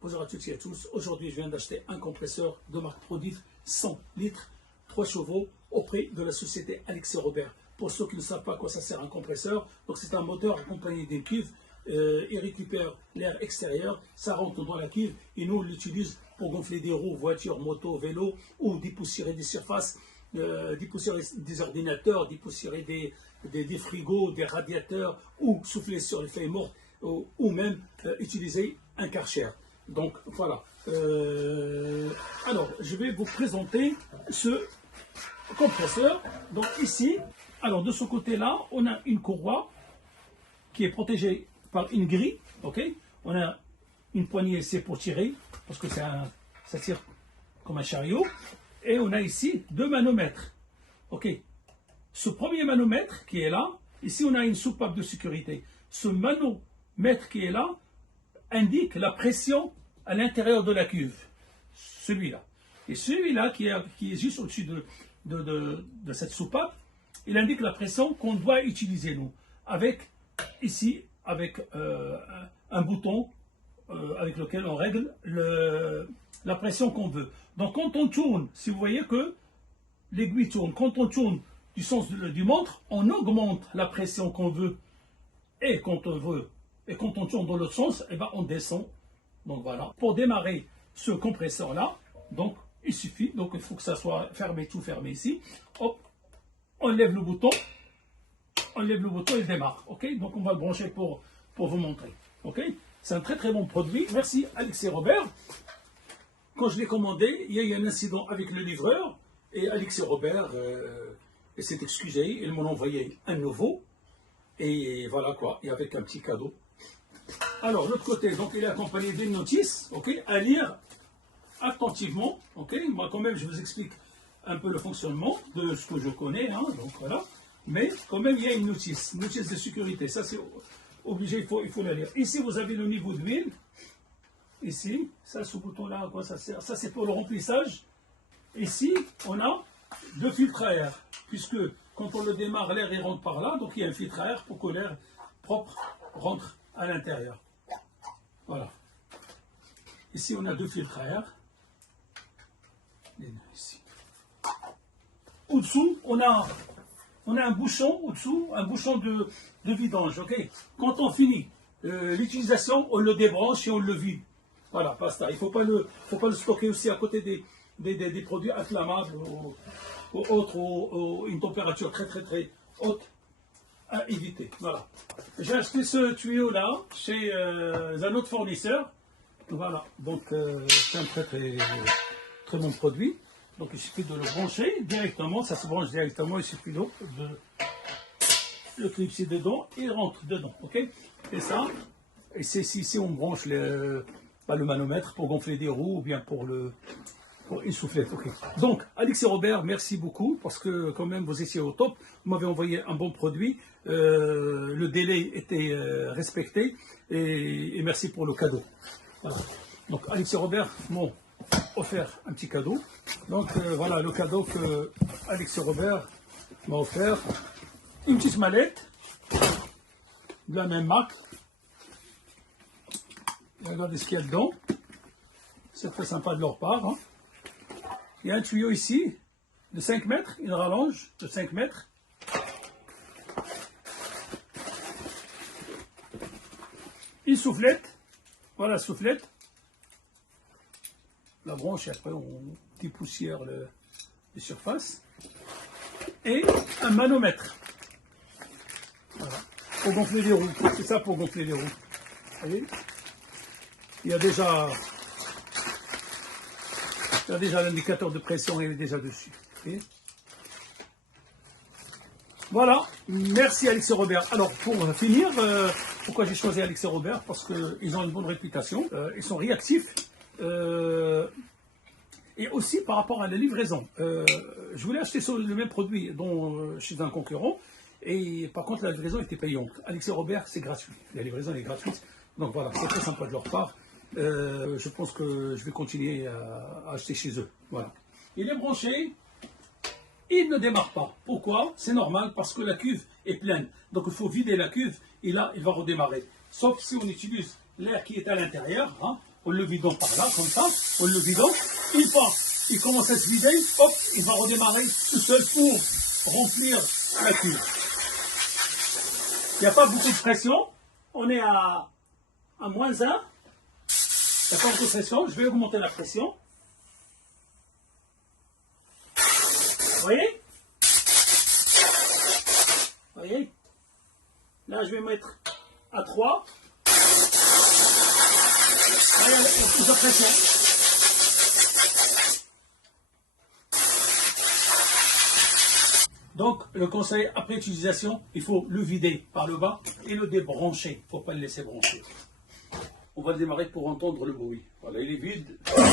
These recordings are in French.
Bonjour à toutes et à tous. Aujourd'hui, je viens d'acheter un compresseur de marque Prodif 100 litres, 3 chevaux, auprès de la société Alexis Robert. Pour ceux qui ne savent pas à quoi ça sert un compresseur, donc c'est un moteur accompagné d'une cuve. Il récupère l'air extérieur, ça rentre dans la cuve et nous on l'utilise pour gonfler des roues, voitures, motos, vélos ou dépoussiérer des surfaces, dépoussiérer des ordinateurs, dépoussiérer des frigos, des radiateurs ou souffler sur les feuilles mortes ou même utiliser un Karcher. Donc voilà. Alors je vais vous présenter ce compresseur. Donc ici, alors de ce côté-là, on a une courroie qui est protégée par une grille, ok. On a une poignée ici pour tirer, parce que ça tire comme un chariot. Et on a ici deux manomètres, ok. Ce premier manomètre qui est là, ici on a une soupape de sécurité. Ce manomètre qui est là indique la pression à l'intérieur de la cuve, celui-là. Et celui-là qui est juste au-dessus de cette soupape, il indique la pression qu'on doit utiliser nous, avec ici, avec un bouton avec lequel on règle la pression qu'on veut. Donc quand on tourne, si vous voyez que l'aiguille tourne, quand on tourne du sens du montre, on augmente la pression qu'on veut. Et quand on tourne dans l'autre sens, eh ben, on descend. Donc voilà. Pour démarrer ce compresseur-là, donc il suffit, donc il faut que ça soit fermé, tout fermé ici. Hop, on lève le bouton. On lève le bouton et il démarre. Ok, donc on va le brancher pour vous montrer. Ok, c'est un très très bon produit. Merci Alexis Robert. Quand je l'ai commandé, il y a eu un incident avec le livreur et Alexis Robert s'est excusé. Ils m'ont envoyé un nouveau et voilà quoi, et avec un petit cadeau. Alors l'autre côté, donc il est accompagné d'une notice, ok, à lire attentivement. Ok, moi quand même je vous explique un peu le fonctionnement de ce que je connais, hein, donc voilà. Mais quand même, il y a une notice de sécurité. Ça, c'est obligé, il faut la lire. Ici, vous avez le niveau d'huile. Ici, ça, ce bouton-là, à quoi ça sert? Ça, c'est pour le remplissage. Ici, on a deux filtres à air, puisque quand on le démarre, l'air il rentre par là. Donc, il y a un filtre à air pour que l'air propre rentre à l'intérieur. Voilà. Ici, on a deux filtres à air. Ici. Au-dessous, on a un bouchon au-dessous, un bouchon de vidange, ok. Quand on finit l'utilisation, on le débranche et on le vide. Voilà, basta. Il ne faut pas le stocker aussi à côté des produits inflammables ou autres, ou une température très très très haute à éviter. Voilà. J'ai acheté ce tuyau-là chez un autre fournisseur. Voilà, donc c'est un très très très bon produit. Donc il suffit de le brancher directement, ça se branche directement, il suffit de le clipser dedans et il rentre dedans, ok. Et ça, et c'est ici on branche le manomètre pour gonfler des roues ou bien pour une soufflette, ok. Donc Alexis Robert, merci beaucoup parce que quand même vous étiez au top, vous m'avez envoyé un bon produit, le délai était respecté et merci pour le cadeau. Voilà. Donc Alexis Robert, bon, offert un petit cadeau. Donc voilà le cadeau que Alexis Robert m'a offert. Une petite mallette de la même marque. Regardez ce qu'il y a dedans. C'est très sympa de leur part. Hein. Il y a un tuyau ici de 5 mètres, une rallonge de 5 mètres. Une soufflette. Voilà la soufflette. La branche et après on dépoussière les surfaces. Et un manomètre. Voilà. Pour gonfler les roues. C'est ça pour gonfler les roues. Vous voyez, il y a déjà l'indicateur de pression, il est déjà dessus. Okay. Voilà, merci Alexis Robert. Alors pour finir, pourquoi j'ai choisi Alexis Robert? Parce qu'ils ont une bonne réputation, ils sont réactifs. Et aussi par rapport à la livraison. Je voulais acheter le même produit chez un concurrent, et par contre la livraison était payante. Alexis Robert, c'est gratuit. La livraison est gratuite. Donc voilà, c'est très sympa de leur part. Je pense que je vais continuer à acheter chez eux. Voilà. Il est branché il ne démarre pas. Pourquoi? C'est normal parce que la cuve est pleine. Donc il faut vider la cuve et là, il va redémarrer. Sauf si on utilise l'air qui est à l'intérieur, hein, en le vidant par là, comme ça, en le vidant. Une fois il commence à se vider, hop, il va redémarrer tout seul pour remplir la cuve. Il n'y a pas beaucoup de pression. On est à moins 1. Il n'y a pas beaucoup de pression. Je vais augmenter la pression. Vous voyez? Vous voyez? Là, je vais mettre à 3. Là, il y a plus de pression. Donc, le conseil, après utilisation, il faut le vider par le bas et le débrancher. Il ne faut pas le laisser brancher. On va le démarrer pour entendre le bruit. Voilà, il est vide. Voilà.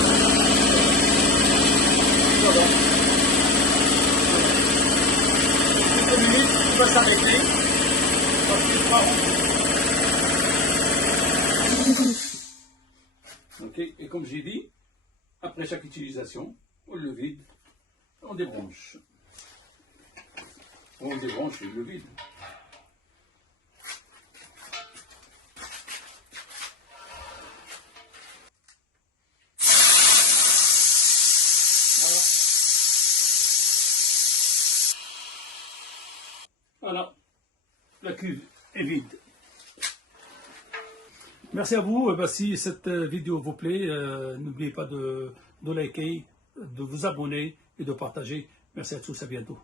Quelques minutes, il va s'arrêter. Parce qu'il sera rempli. Ok, et comme j'ai dit, après chaque utilisation, on le vide, on débranche. On débranche et le vide. Voilà, la cuve est vide. Merci à vous. Si cette vidéo vous plaît, n'oubliez pas de liker, de vous abonner et de partager. Merci à tous, à bientôt.